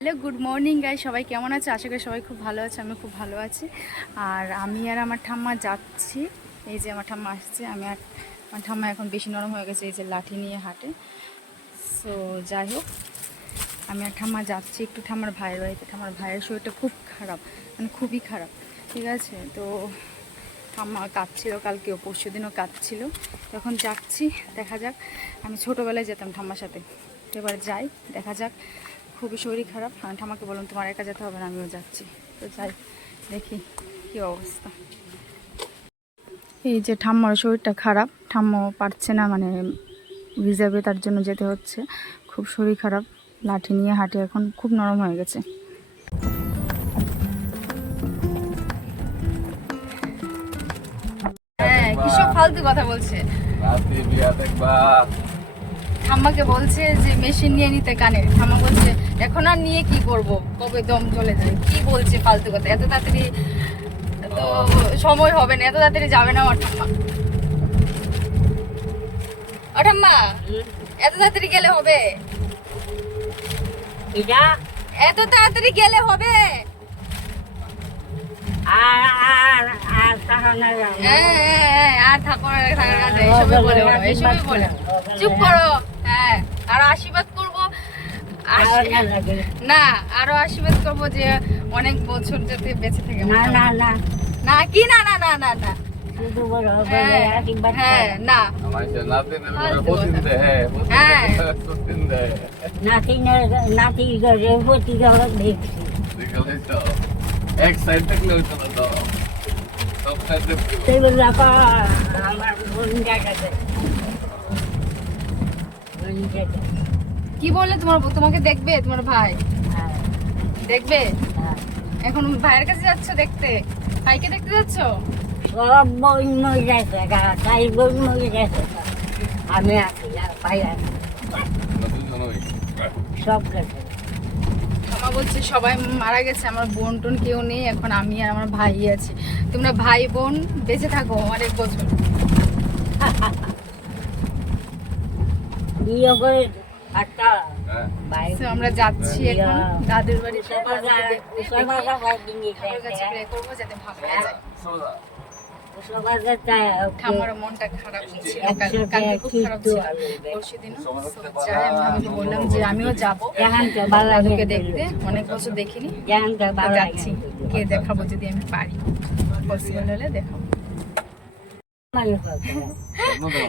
Hello, good morning গাই সবাই কেমন আছে? আশা করি সবাই খুব ভালো আছে আমি খুব ভালো আছি। আর আমি আর আমার ঠাম্মা যাচ্ছি। এই যে আমার ঠাম্মা আসছে, আমি আর আমার ঠাম্মা এখন বেশি নরম হয়ে গেছে, এই যে লাঠি নিয়ে হাঁটে। সো যাই হোক, আমি আর ঠাম্মা যাচ্ছি একটু ঠাম্মার ভাইয়ের বাড়িতে। ঠাম্মার ভাইয়ের শরীরটা খুব খারাপ মানে খুবই খারাপ, ঠিক আছে? তো ঠাম্মা কাঁদছিল কালকেও পরশু দিনও কাঁদছিল। তখন যাচ্ছি, দেখা যাক। আমি ছোটোবেলায় যেতাম ঠাম্মার সাথে। এবার যাই, দেখা যাক। খুবই শরীর খারাপ। আমি ঠাম্মাকে বলুন তোমার একা যেতে হবে না আমিও যাচ্ছি। তো যাই দেখি কী অবস্থা। এই যে ঠাম্মার শরীরটা খারাপ ঠাম্মাও পারছে না মানে রিজার্ভে তার জন্য যেতে হচ্ছে। খুব শরীর খারাপ লাঠি নিয়ে হাঁটে এখন খুব নরম হয়ে গেছে। হ্যাঁ কিসব ফালতু কথা বলছে? রাতে বিয়া দেখবা ঠাম্মাকে বলছে যে মেশিন নিয়ে নিতে কানে। ঠাম্মা বলছে এখন আর নিয়ে কি করব? কবে দম চলে যায়? কি বলছে ফালতু কথা। এত তাড়াতাড়ি তো সময় হবে না। এত তাড়াতাড়ি যাবে না আমার ঠাম্মা। ও ঠাম্মা এত তাড়াতাড়ি গেলে হবে? এত তাড়াতাড়ি গেলে হবে? আর আর আর হ্যাঁ, হ্যাঁ, হ্যাঁ, থাকো থাকার কাছে বলে ওরা, বলে। চুপ করো। হ্যাঁ আর আশীর্বাদ করব। না আরও আশীর্বাদ করব যে অনেক বছর যাতে বেঁচে থাকে না না না। না কি? না না না না না। হ্যাঁ, হ্যাঁ হ্যাঁ এক সাইড থেকে হইতো না তো সব সাইড আমার বোন জায়গাতে। কি বললে? তোমার তোমাকে দেখবে তোমার ভাই? হ্যাঁ। দেখবে? হ্যাঁ। এখন ভাইয়ের কাছে যাচ্ছ দেখতে? ভাইকে দেখতে যাচ্ছ? সব বই গেছে তাই বই মরে গেছে। আমি আছি আর ভাই আছি। সব গেছে। আমার বলছে সবাই মারা গেছে আমার বোন টোন কেউ নেই এখন আমি আর আমার ভাই আছি। তোমরা ভাই বোন বেঁচে থাকো অনেক বছর। একটা হ্যাঁ। আমরা যাচ্ছি এখন দাদুর বাড়িতে। সবার কাছে করব যাতে ভালো হয়ে যায়। মনটা খারাপ ছিল কালকে খুব খারাপ ছিল। যাই আমি বললাম যে আমিও যাব। দাদুকে দেখতে অনেক বছর দেখিনি। যাচ্ছি কে দেখাবো যদি আমি পারি। পসিবল হলে দেখাবো।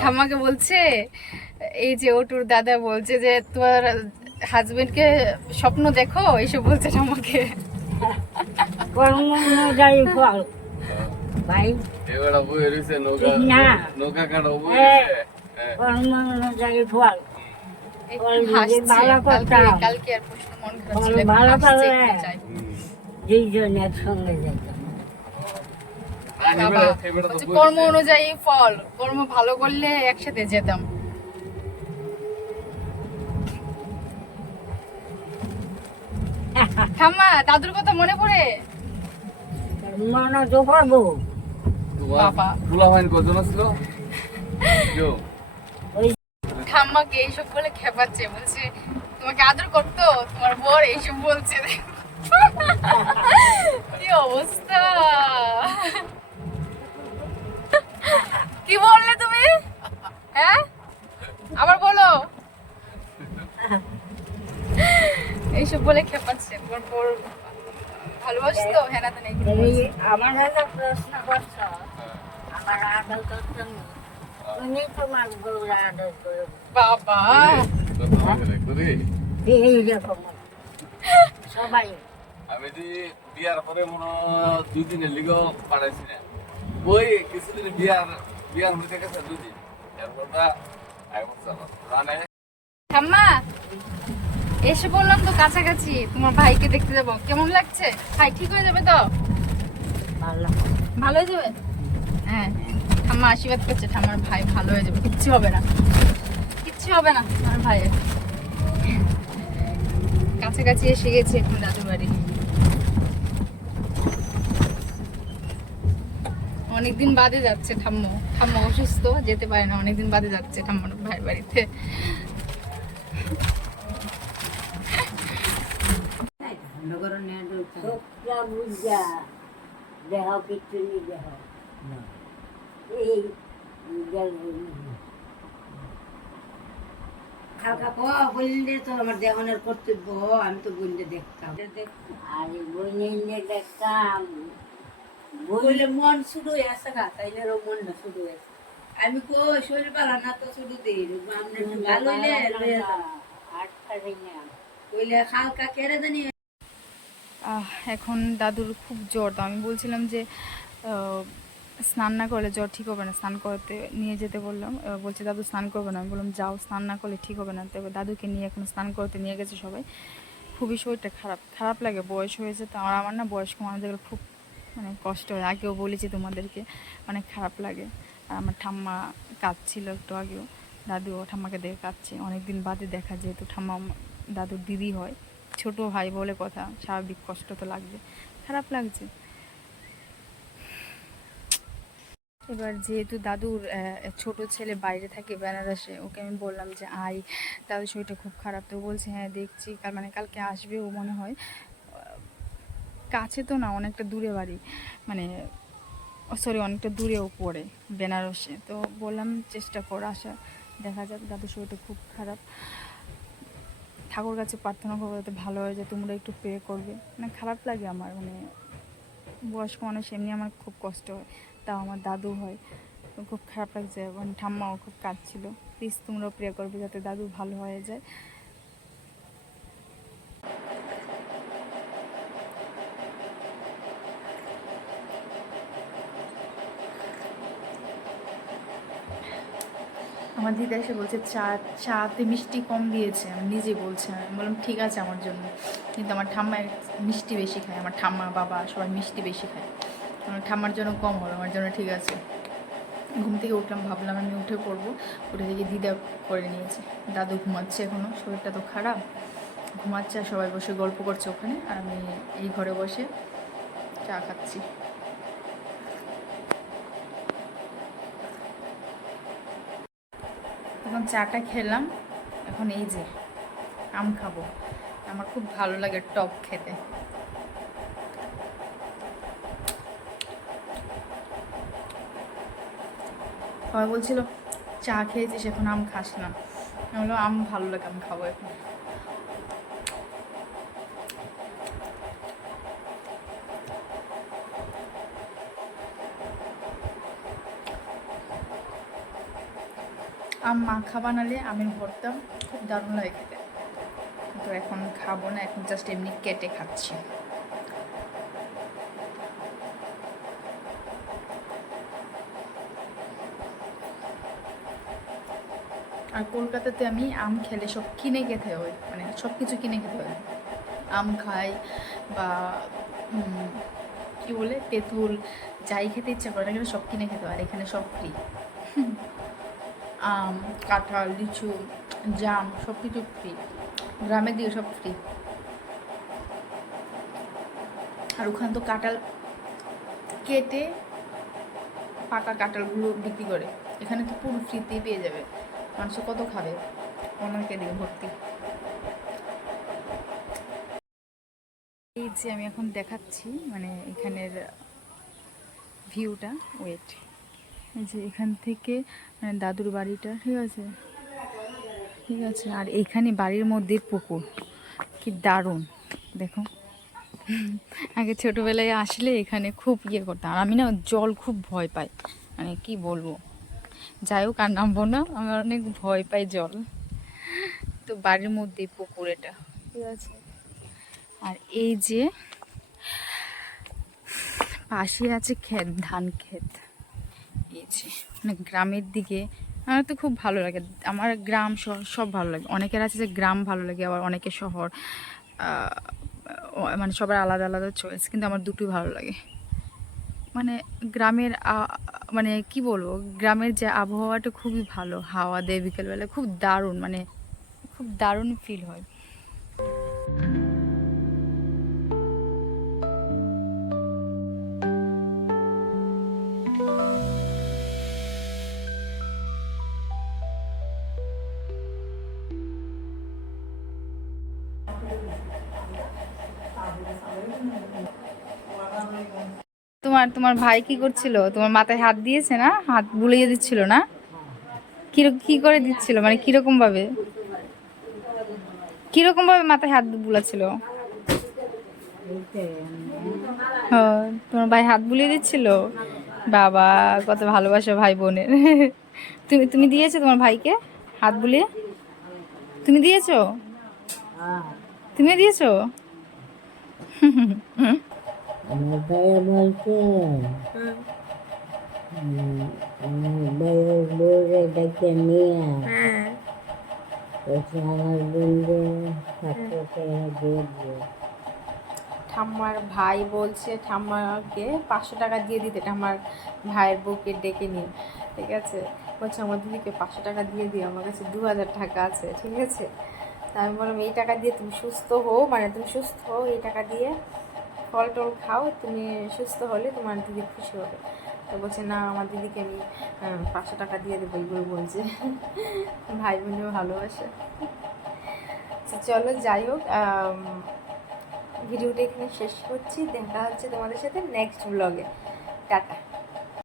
ঠাম্মাকে বলছে এই যে ওটুর দাদা বলছে যে তোর হাজবেন্ডকে স্বপ্ন দেখো এইসব বলছে ঠাম্মাকে কর্ম অনুযায়ী ফল কর্ম ভালো করলে একসাথে বই হ্যাঁ। রইছে হ্যাঁ কর্ম অনুযায়ী ফল একটু ওই যে হাসছে ভালো কালকে করতাম। কালকে আর পরশু মন খারাপ ভালো- ছিল একটু ভালো হাসছে, করলে। একটু যাই। দুইজন একসঙ্গে যেতাম বাবা বলছে, কর্ম অনুযায়ী ফল কর্ম ভালো করলে একসাথে যেতাম ঠাম্মা দাদুর কথা মনে পড়ে? মনে তো পাবো বাবা। ফুলা কজন ছিল ঠাম্মাকে এইসব বলে খেপাচ্ছে বলছে তোমাকে আদর করতো? তোমার বর এইসব বলছে। কি অবস্থা? কি বললে তুমি হ্যাঁ আবার বলো এইসব বলে খেপাচ্ছে। তোমার বর ভালোবাসতো হ্যাঁ না তো নেই আমার একটা প্রশ্ন করছ। আমার আদর করতো উনি তোমার বউরা আদর করো। বাবা। সবাই। আমি যে বিয়ার পরে মনে দুই দিনের পাঠাইছি না। ওই কিছুদিন বিয়ার বিয়ার হইতে গেছে দুই দিন এরপর এক ঠাম্মা এসে বললাম তো কাছাকাছি তোমার ভাইকে দেখতে যাব। কেমন লাগছে? ভাই ঠিক হয়ে যাবে তো? ভালো। ভালো হয়ে যাবে? হ্যাঁ। ঠাম্মা আশীর্বাদ করছে ঠাম্মার ভাই ভালো হয়ে যাবে। কিচ্ছু হবে না। কিচ্ছু হবে না আমার ভাইয়ের। কাছাকাছি এসে গেছে এখন দাদুর বাড়ি। অনেকদিন বাদে যাচ্ছে ঠাম্মু। ঠাম্মা অসুস্থ যেতে পারে না। অনেকদিন বাদে যাচ্ছে ঠাম্মার ভাইয়ের বাড়িতে। নেওয়া দরকার চোখটা বুঝা দেহ পিছুনি দেহ। এই গেল খালকা বললে তো আমার দেহনের কর্তব্য আমি তো বললে দেখতাম। আর বই দেখতাম। বই মন শুরু হয়ে আছে গা তাইলে ওর মনটা শুরু হয়ে আমি কো শরীর পালা না তো শুরু দিই ভালো হইলে আটটা কইলে খালকা কেড়ে জানি এখন দাদুর খুব জ্বর, তো আমি বলছিলাম যে স্নান না করলে জ্বর ঠিক হবে না, স্নান করতে নিয়ে যেতে বললাম বলছে, দাদু, স্নান করবে না। আমি বললাম, যাও, স্নান না করলে ঠিক হবে না। তো দাদুকে নিয়ে এখন স্নান করতে নিয়ে গেছে সবাই। খুবই শরীরটা খারাপ খারাপ লাগে, বয়স হয়েছে তো আমার আমার না বয়স্ক মানুষদের খুব মানে কষ্ট হয়। আগেও বলেছি তোমাদেরকে, অনেক খারাপ লাগে। আর আমার ঠাম্মা কাঁদছিল একটু আগেও, দাদুও ঠাম্মাকে দেখে কাঁদছে। অনেকদিন বাদে দেখা যেহেতু ঠাম্মা, দাদুর দিদি হয়। ছোট ভাই বলে কথা, স্বাভাবিক কষ্ট তো লাগবে খারাপ লাগছে। এবার যেহেতু দাদুর ছোট ছেলে বাইরে থাকে বেনারসে, ওকে আমি বললাম যে আই দাদুর শরীরটা খুব খারাপ। তো বলছে হ্যাঁ দেখছি। কাল মানে কালকে আসবে ও মনে হয়। কাছে তো না, অনেকটা দূরে বাড়ি। মানে সরি অনেকটা দূরেও পড়ে বেনারসে। তো বললাম, চেষ্টা কর, আসা। দেখা যাক, দাদুর শরীরটা খুব খারাপ। ঠাকুর কাছে প্রার্থনা করব যাতে ভালো হয়, যে তোমরা একটু প্রে করবে। মানে খারাপ লাগে আমার মানে বয়স্ক মানুষ এমনি আমার খুব কষ্ট হয়, তাও আমার দাদু হয় খুব খারাপ লাগছে মানে ঠাম্মাও খুব কাঁদছিল। প্লিজ তোমরাও প্রে করবে যাতে দাদু ভালো হয়ে যায়। আমার দিদা এসে বলছে, চা, চাতে মিষ্টি কম দিয়েছে। আমি নিজে বলছে, আমি বললাম, ঠিক আছে আমার জন্য। কিন্তু আমার ঠাম্মা মিষ্টি বেশি খায়। আমার ঠাম্মা, বাবা সবাই মিষ্টি বেশি খায়। আমার ঠাম্মার জন্য কম হবে আমার জন্য ঠিক আছে। ঘুম থেকে উঠলাম, ভাবলাম আমি উঠে পড়ব। উঠে থেকে দিদা করে নিয়েছে। দাদু ঘুমাচ্ছে এখনও শরীরটা তো খারাপ। ঘুমাচ্ছে আর সবাই বসে গল্প করছে ওখানে। আর আমি এই ঘরে বসে চা খাচ্ছি। এখন চাটা খেলাম। এখন এই যে, আম খাব। আমার খুব ভালো লাগে টক খেতে। সবাই বলছিল, চা খেয়েছিস, এখন আম খাস না। আমি বললাম, আম ভালো লাগে, আমি খাব এখন। আম মাখা বানালে আমি ভরতাম খুব দারুণ লাগে খেতে। তো এখন খাব না, এখন জাস্ট এমনি কেটে খাচ্ছি। আর কলকাতাতে আমি আম খেলে সব কিনে খেতে হয় মানে সব কিছু কিনে খেতে হয়। আম খাই বা কি বলে, তেঁতুল, যাই খেতে ইচ্ছা করে না কিন্তু সব কিনে খেতে হয়, আর এখানে সব ফ্রি আম, কাঁঠাল, লিচু, জাম সব কিছু ফ্রি গ্রামের দিকে সব ফ্রি আর ওখানে তো কাঁঠাল কেটে পাকা কাঁঠালগুলো বিক্রি করে। এখানে তো পুরো ফ্রিতেই পেয়ে যাবে। মানুষ কত খাবে? অনেকে দিয়ে ভর্তি। এই যে আমি এখন দেখাচ্ছি মানে এখানের ভিউটা ওয়েট যে এখান থেকে মানে দাদুর বাড়িটা, ঠিক আছে? ঠিক আছে, আর এখানে বাড়ির মধ্যে পুকুর। কি দারুণ, দেখো। আগে ছোটোবেলায় আসলে এখানে খুব ইয়ে করতাম, আর আমি না জল খুব ভয় পাই। মানে কি বলব? যাই হোক, আর নামবো না আমি অনেক ভয় পাই জল। তো বাড়ির মধ্যে পুকুর এটা, ঠিক আছে? আর এই যে পাশে আছে ক্ষেত, ধান ক্ষেত। যে মানে গ্রামের দিকে আমার তো খুব ভালো লাগে। আমার গ্রাম শহর সব ভালো লাগে। অনেকের আছে যে গ্রাম ভালো লাগে, আবার অনেকের শহর। মানে সবার আলাদা আলাদা চয়েস কিন্তু আমার দুটোই ভালো লাগে। মানে গ্রামের মানে কি বলব, গ্রামের যে আবহাওয়াটা খুবই ভালো। হাওয়া দেয় বিকেলবেলা খুব দারুণ মানে খুব দারুণ ফিল হয়। তোমার তোমার ভাই কি করছিল? তোমার মাথায় হাত দিয়েছে না? হাত বুলিয়ে দিচ্ছিল না? কি কি করে দিচ্ছিল? মানে কীরকম ভাবে? কীরকম ভাবে মাথায় হাত বুলাচ্ছিল? ও, তোমার ভাই হাত বুলিয়ে দিচ্ছিল? বাবা কত ভালোবাসো ভাই বোনের। তুমি তুমি দিয়েছ তোমার ভাইকে হাত বুলিয়ে? তুমি দিয়েছ? তুমি দিয়েছ আমার ভাইয়া বলছে উম, আমার ভাইয়ের বউরে আমার ঠাম্মার ভাই বলছে ঠাম্মাকে পাঁচশো টাকা দিয়ে দিতে, ঠাম্মার ভাইয়ের বউকে ডেকে নিয়ে ঠিক আছে? বলছে, আমার দিদিকে পাঁচশো টাকা দিয়ে দিও, আমার কাছে দু হাজার টাকা আছে, ঠিক আছে? আমি বললাম, এই টাকা দিয়ে তুমি সুস্থ হও। মানে তুমি সুস্থ হও এই টাকা দিয়ে। ফল টল খাও, তুমি সুস্থ হলে তোমার দিদি খুশি হবে। তো বলছে, না, আমার দিদিকে আমি পাঁচশো টাকা দিয়ে দেবো। এইগুলো বলছে। ভাই বোনেও ভালোবাসে। চলো, যাই হোক ভিডিওটা এখানে শেষ করছি। দেখা হচ্ছে তোমাদের সাথে নেক্সট ব্লগে টাটা।